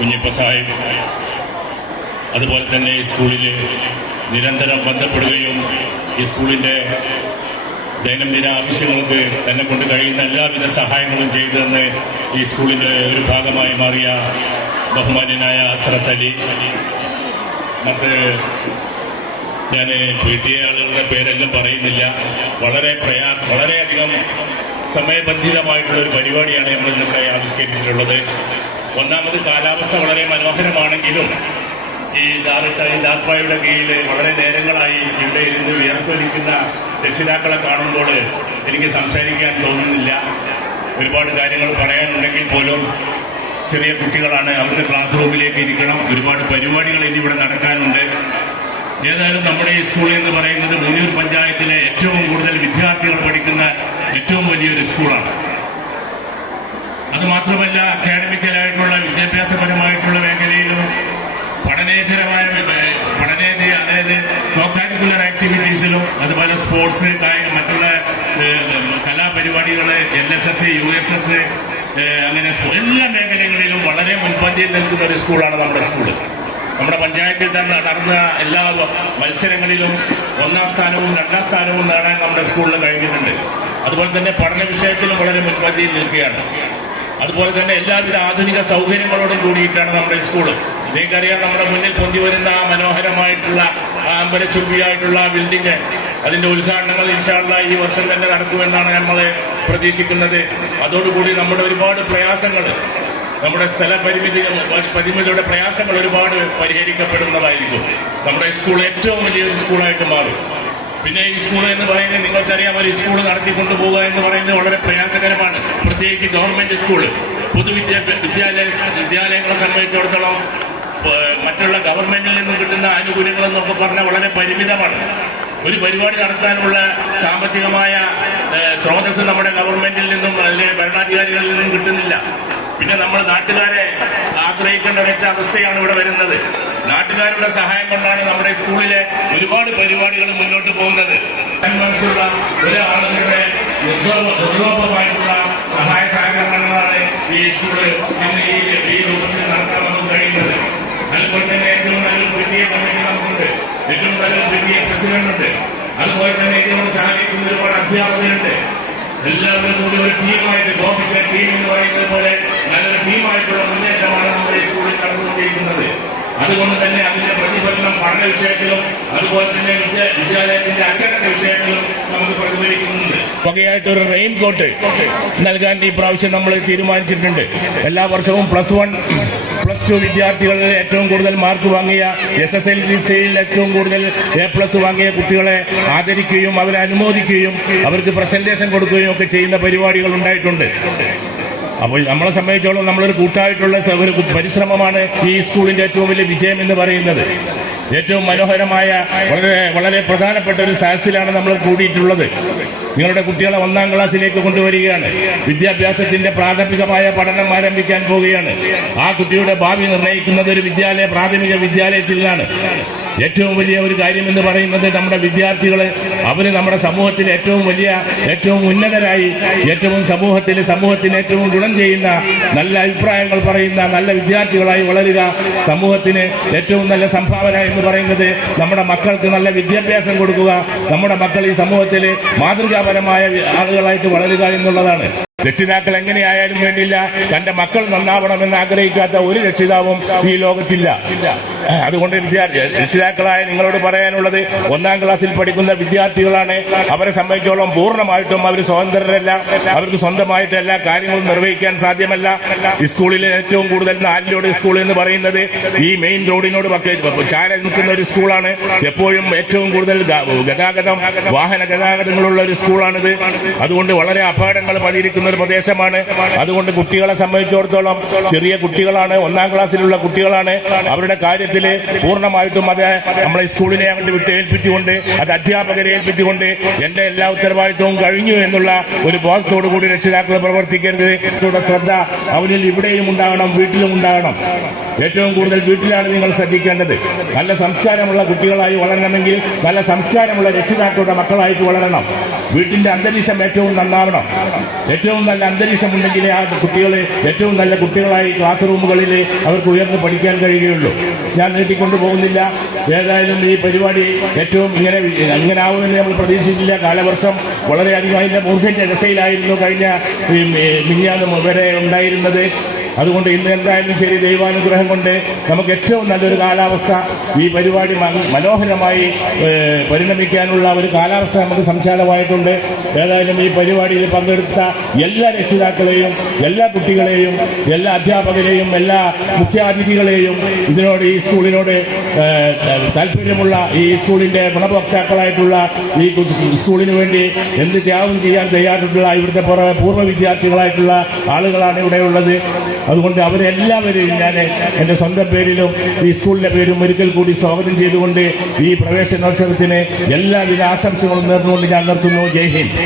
കുഞ്ഞിപ്പ സാഹിബ് അതുപോലെ തന്നെ ഈ സ്കൂളിൽ നിരന്തരം ബന്ധപ്പെടുകയും ഈ സ്കൂളിന്റെ ദൈനംദിന ആവശ്യങ്ങൾക്ക് തന്നെ കൊണ്ട് കഴിയുന്ന എല്ലാവിധ സഹായങ്ങളും ചെയ്തു ചെയ്തെന്ന് ഈ സ്കൂളിന്റെ ഒരു ഭാഗമായി മാറിയ ബഹുമാന്യനായ അസറത്ത് അലി. മറ്റ് ഞാൻ പി ടി എ ആളുകളുടെ പേരെല്ലാം പറയുന്നില്ല. വളരെ പ്രയാസം വളരെയധികം സമയബന്ധിതമായിട്ടുള്ള ഒരു പരിപാടിയാണ് നമ്മൾ ഇവിടെ ആവിഷ്കരിച്ചിട്ടുള്ളത്. ഒന്നാമത് കാലാവസ്ഥ വളരെ മനോഹരമാണെങ്കിലും ഈ ദാറിട്ട ഈ ദാർപ്പായുടെ കീഴിൽ വളരെ നേരങ്ങളായി ഇവിടെ ഇരുന്ന് വിയർത്തൊലിക്കുന്ന രക്ഷിതാക്കളെ കാണുമ്പോൾ എനിക്ക് സംസാരിക്കാൻ തോന്നുന്നില്ല. ഒരുപാട് കാര്യങ്ങൾ പറയാനുണ്ടെങ്കിൽ പോലും ചെറിയ കുട്ടികളാണ്. അവരുടെ ക്ലാസ് റൂമിലേക്ക് ഇരിക്കണം. ഒരുപാട് പരിപാടികൾ ഇനി ഇവിടെ നടക്കാനുണ്ട്. ഏതായാലും നമ്മുടെ ഈ സ്കൂൾ എന്ന് പറയുന്നത് മുനിയൂർ പഞ്ചായത്തിലെ ഏറ്റവും കൂടുതൽ വിദ്യാർത്ഥികൾ പഠിക്കുന്ന ഏറ്റവും വലിയൊരു സ്കൂളാണ് അത് മാത്രമല്ല അക്കാഡമിക്കലായിട്ടുള്ള വിദ്യാഭ്യാസപരമായിട്ടുള്ള മേഖലയിലും പഠനേതരമായ പഠനേതര അതായത് കോക്കാരിക്കുലർ ആക്ടിവിറ്റീസിലും അതുപോലെ സ്പോർട്സ് കായിക മറ്റുള്ള കലാപരിപാടികൾ L S S U S S അങ്ങനെ എല്ലാ മേഖലകളിലും വളരെ മുൻപന്തിയിൽ നിൽക്കുന്ന ഒരു സ്കൂളാണ് നമ്മുടെ സ്കൂൾ നമ്മുടെ പഞ്ചായത്തിൽ തന്നെ നടന്ന എല്ലാ മത്സരങ്ങളിലും ഒന്നാം സ്ഥാനവും രണ്ടാം സ്ഥാനവും നേടാൻ നമ്മുടെ സ്കൂളിൽ കഴിഞ്ഞിട്ടുണ്ട്. അതുപോലെ തന്നെ പഠന വിഷയത്തിലും വളരെ മുൻപന്തിയിൽ നിൽക്കുകയാണ്. അതുപോലെ തന്നെ എല്ലാവിധ ആധുനിക സൗകര്യങ്ങളോടും കൂടിയിട്ടാണ് നമ്മുടെ സ്കൂൾ നിങ്ങൾക്കറിയാം നമ്മുടെ മുന്നിൽ പൊന്തി വരുന്ന ആ മനോഹരമായിട്ടുള്ള ആ ബിൽഡിംഗ് അതിന്റെ ഉദ്ഘാടനങ്ങൾ ഇൻഷാള്ള ഈ വർഷം തന്നെ നടക്കുമെന്നാണ് നമ്മൾ പ്രതീക്ഷിക്കുന്നത്. അതോടുകൂടി നമ്മുടെ ഒരുപാട് പ്രയാസങ്ങൾ നമ്മുടെ സ്ഥല പരിമിതി പരിമിതിയുടെ പ്രയാസങ്ങൾ ഒരുപാട് പരിഹരിക്കപ്പെടുന്നതായിരിക്കും. നമ്മുടെ സ്കൂൾ ഏറ്റവും വലിയൊരു സ്കൂളായിട്ട് മാറും. പിന്നെ ഈ സ്കൂൾ എന്ന് പറയുന്നത് നിങ്ങൾക്കറിയാം ഒരു സ്കൂൾ നടത്തിക്കൊണ്ടു പോകുക എന്ന് പറയുന്നത് വളരെ പ്രയാസകരമാണ്. പ്രത്യേകിച്ച് ഗവൺമെന്റ് സ്കൂൾ പൊതുവിദ്യാ വിദ്യാലയ വിദ്യാലയങ്ങളെ സംബന്ധിച്ചിടത്തോളം മറ്റുള്ള ഗവൺമെന്റിൽ നിന്നും കിട്ടുന്ന ആനുകൂല്യങ്ങൾ എന്നൊക്കെ പറഞ്ഞാൽ വളരെ പരിമിതമാണ്. ഒരു പരിപാടി നടത്താനുള്ള സാമ്പത്തികമായ സ്രോതസ് നമ്മുടെ ഗവൺമെന്റിൽ നിന്നും അല്ലെങ്കിൽ ഭരണാധികാരികളിൽ നിന്നും കിട്ടുന്നില്ല. പിന്നെ നമ്മൾ നാട്ടുകാരെ ആശ്രയിക്കേണ്ട ഒരൊറ്റ അവസ്ഥയാണ് ഇവിടെ വരുന്നത്. നാട്ടുകാരുടെ സഹായം കൊണ്ടാണ് നമ്മുടെ സ്കൂളിലെ ഒരുപാട് പരിപാടികൾ മുന്നോട്ട് പോകുന്നത്. മനസ്സുള്ള ഒരാളുകളുടെ നിർലോഭമായിട്ടുള്ള സഹായ സഹകരണങ്ങളാണ് ഈ സ്കൂൾ ഇന്ന് ഈ രൂപത്തിൽ നടത്താൻ നമുക്ക് കഴിയുന്നത് അതുപോലെ തന്നെ ഏറ്റവും നല്ലൊരു വലിയ കമ്മിറ്റി നമുക്കുണ്ട്. ഏറ്റവും നല്ലൊരു വലിയ പ്രസിഡന്റ് അതുപോലെ തന്നെ ഇതിനോട് സഹായിക്കുന്ന ഒരുപാട് അധ്യാപകരുണ്ട്. എല്ലാവരും കൂടി ഒരു ടീമായിട്ട് ഗോപിന്റെ ടീം എന്ന് പറയുന്നത് പോലെ നല്ലൊരു ടീമായിട്ടുള്ള മുന്നേറ്റമാണ് നമ്മുടെ സ്കൂളിൽ നടന്നുകൊണ്ടിരിക്കുന്നത്. അതുകൊണ്ട് തന്നെ അതിന്റെ പ്രതിഫലനം പഠന വിഷയത്തിലും അതുപോലെ തന്നെ വിദ്യ വിദ്യാലയത്തിന്റെ അച്ചടക്ക വിഷയത്തിലും നമുക്ക് പ്രതിഫലിക്കുന്നുണ്ട്. വകയായിട്ട് ഒരു റെയിൻ കോട്ട് നൽകാൻ ഈ പ്രാവശ്യം നമ്മൾ തീരുമാനിച്ചിട്ടുണ്ട്. എല്ലാ വർഷവും പ്ലസ് വൺ പ്ലസ് ടു വിദ്യാർത്ഥികളിൽ ഏറ്റവും കൂടുതൽ മാർക്ക് വാങ്ങിയ എസ് എസ് എൽ സിയിൽ ഏറ്റവും കൂടുതൽ എ പ്ലസ് വാങ്ങിയ കുട്ടികളെ ആദരിക്കുകയും അവരെ അനുമോദിക്കുകയും അവർക്ക് പ്രസന്റേഷൻ കൊടുക്കുകയും ഒക്കെ ചെയ്യുന്ന പരിപാടികൾ ഉണ്ടായിട്ടുണ്ട്. അപ്പോൾ നമ്മളെ സംബന്ധിച്ചോളം നമ്മളൊരു കൂട്ടായിട്ടുള്ള ഒരു പരിശ്രമമാണ് ഈ സ്കൂളിന്റെ ഏറ്റവും വലിയ വിജയം എന്ന് പറയുന്നത്. ഏറ്റവും മനോഹരമായ വളരെ വളരെ പ്രധാനപ്പെട്ട ഒരു സാഹസിലാണ് നമ്മൾ കൂടിയിട്ടുള്ളത്. നിങ്ങളുടെ കുട്ടികളെ ഒന്നാം ക്ലാസ്സിലേക്ക് കൊണ്ടുവരികയാണ്. വിദ്യാഭ്യാസത്തിന്റെ പ്രാഥമികമായ പഠനം ആരംഭിക്കാൻ പോവുകയാണ്. ആ കുട്ടിയുടെ ഭാവി നിർണയിക്കുന്നത് ഒരു വിദ്യാലയ പ്രാഥമിക വിദ്യാലയത്തിലാണ്. ഏറ്റവും വലിയ ഒരു കാര്യം എന്ന് പറയുന്നത് നമ്മുടെ വിദ്യാർത്ഥികൾ അവർ നമ്മുടെ സമൂഹത്തിൽ ഏറ്റവും വലിയ ഏറ്റവും ഉന്നതരായി ഏറ്റവും സമൂഹത്തിൽ സമൂഹത്തിന് ഏറ്റവും ഗുണം ചെയ്യുന്ന നല്ല അഭിപ്രായങ്ങൾ പറയുന്ന നല്ല വിദ്യാർത്ഥികളായി വളരുക സമൂഹത്തിന് ഏറ്റവും നല്ല സംഭാവന എന്ന് പറയുന്നത് നമ്മുടെ മക്കൾക്ക് നല്ല വിദ്യാഭ്യാസം കൊടുക്കുക നമ്മുടെ മക്കൾ ഈ സമൂഹത്തിൽ മാതൃകാപരമായ ആളുകളായിട്ട് വളരുക എന്നുള്ളതാണ്. രക്ഷിതാക്കൾ എങ്ങനെയായാലും വേണ്ടില്ല തന്റെ മക്കൾ നന്നാവണമെന്ന് ആഗ്രഹിക്കാത്ത ഒരു രക്ഷിതാവും ഈ ലോകത്തില്ല. അതുകൊണ്ട് രക്ഷിതാക്കളായ നിങ്ങളോട് പറയാനുള്ളത് ഒന്നാം ക്ലാസ്സിൽ പഠിക്കുന്ന വിദ്യാർത്ഥികളാണ്. അവരെ സംബന്ധിച്ചോളം പൂർണമായിട്ടും അവർ സ്വതന്ത്രരല്ല. അവർക്ക് സ്വന്തമായിട്ട് എല്ലാ കാര്യങ്ങളും നിർവഹിക്കാൻ സാധ്യമല്ല. സ്കൂളിലെ ഏറ്റവും കൂടുതൽ നാലിലോട് സ്കൂൾ എന്ന് പറയുന്നത് ഈ മെയിൻ റോഡിനോട് ചാര നിൽക്കുന്ന ഒരു സ്കൂളാണ്. എപ്പോഴും ഏറ്റവും കൂടുതൽ ഗതാഗതം വാഹന ഗതാഗതങ്ങളുള്ള ഒരു സ്കൂളാണിത്. അതുകൊണ്ട് വളരെ അപകടങ്ങൾ പതിയിരിക്കുന്ന ഒരു പ്രദേശമാണ്. അതുകൊണ്ട് കുട്ടികളെ സംബന്ധിച്ചിടത്തോളം ചെറിയ കുട്ടികളാണ് ഒന്നാം ക്ലാസ്സിലുള്ള കുട്ടികളാണ്. അവരുടെ കാര്യത്തിൽ പൂർണമായിട്ടും അത് നമ്മളെ സ്കൂളിനെ അങ്ങോട്ട് വിട്ട് ഏൽപ്പിച്ചുകൊണ്ട് അത് അധ്യാപകരെ ഏൽപ്പിച്ചുകൊണ്ട് എന്റെ എല്ലാ ഉത്തരവാദിത്വവും കഴിഞ്ഞു എന്നുള്ള ഒരു ബോധത്തോടു കൂടി രക്ഷിതാക്കൾ പ്രവർത്തിക്കരുത്. ശ്രദ്ധ അവരിൽ ഇവിടെയും ഉണ്ടാകണം വീട്ടിലും ഉണ്ടാകണം. ഏറ്റവും കൂടുതൽ വീട്ടിലാണ് നിങ്ങൾ ശ്രദ്ധിക്കേണ്ടത്. നല്ല സംസ്കാരമുള്ള കുട്ടികളായി വളരണമെങ്കിൽ നല്ല സംസ്കാരമുള്ള രക്ഷിതാക്കളുടെ മക്കളായിട്ട് വളരണം. വീട്ടിന്റെ അന്തരീക്ഷം ഏറ്റവും നന്നാവണം. ഏറ്റവും നല്ല അന്തരീക്ഷം ഉണ്ടെങ്കിലേ ആ കുട്ടികളെ ഏറ്റവും നല്ല കുട്ടികളായി ക്ലാസ് റൂമുകളിൽ അവർക്ക് ഉയർന്ന് പഠിക്കാൻ കഴിയുകയുള്ളൂ. ഞാൻ നീട്ടിക്കൊണ്ടു പോകുന്നില്ല. ഏതായാലും ഈ പരിപാടി ഏറ്റവും ഇങ്ങനെ ഇങ്ങനെ ആവുമെന്ന് നമ്മൾ പ്രതീക്ഷിച്ചില്ല. കാലവർഷം വളരെയധികം അതിന്റെ മൂർധന്യ രസയിലായിരുന്നു കഴിഞ്ഞ മിഞ്ഞാന്ന് വരെ ഉണ്ടായിരുന്നത്. അതുകൊണ്ട് ഇന്ന് എന്തായാലും ശരി ദൈവാനുഗ്രഹം കൊണ്ട് നമുക്ക് ഏറ്റവും നല്ലൊരു കാലാവസ്ഥ ഈ പരിപാടി മനോഹരമായി പരിണമിക്കാനുള്ള ഒരു കാലാവസ്ഥ നമുക്ക് സംശാലമായിട്ടുണ്ട്. ഏതായാലും ഈ പരിപാടിയിൽ പങ്കെടുത്ത എല്ലാ രക്ഷിതാക്കളെയും എല്ലാ കുട്ടികളെയും എല്ലാ അധ്യാപകരെയും എല്ലാ മുഖ്യാതിഥികളെയും ഇതിനോട് ഈ സ്കൂളിനോട് താല്പര്യമുള്ള ഈ സ്കൂളിന്റെ ഗുണഭോക്താക്കളായിട്ടുള്ള ഈ സ്കൂളിന് വേണ്ടി എന്ത് ത്യാഗം ചെയ്യാൻ തയ്യാറുള്ള ഇവിടുത്തെ പൂർവ വിദ്യാർത്ഥികളായിട്ടുള്ള ആളുകളാണ് ഇവിടെ ഉള്ളത് അതുകൊണ്ട് അവരെല്ലാവരെയും ഞാൻ എന്റെ സ്വന്തം പേരിലും ഈ സ്കൂളിന്റെ പേരും ഒരിക്കൽ കൂടി സ്വാഗതം ചെയ്തുകൊണ്ട് ഈ പ്രവേശനോത്സവത്തിന് എല്ലാവിധ ആശംസകളും നേർന്നുകൊണ്ട് ഞാൻ നിർത്തുന്നു. ജയ് ഹിന്ദ്.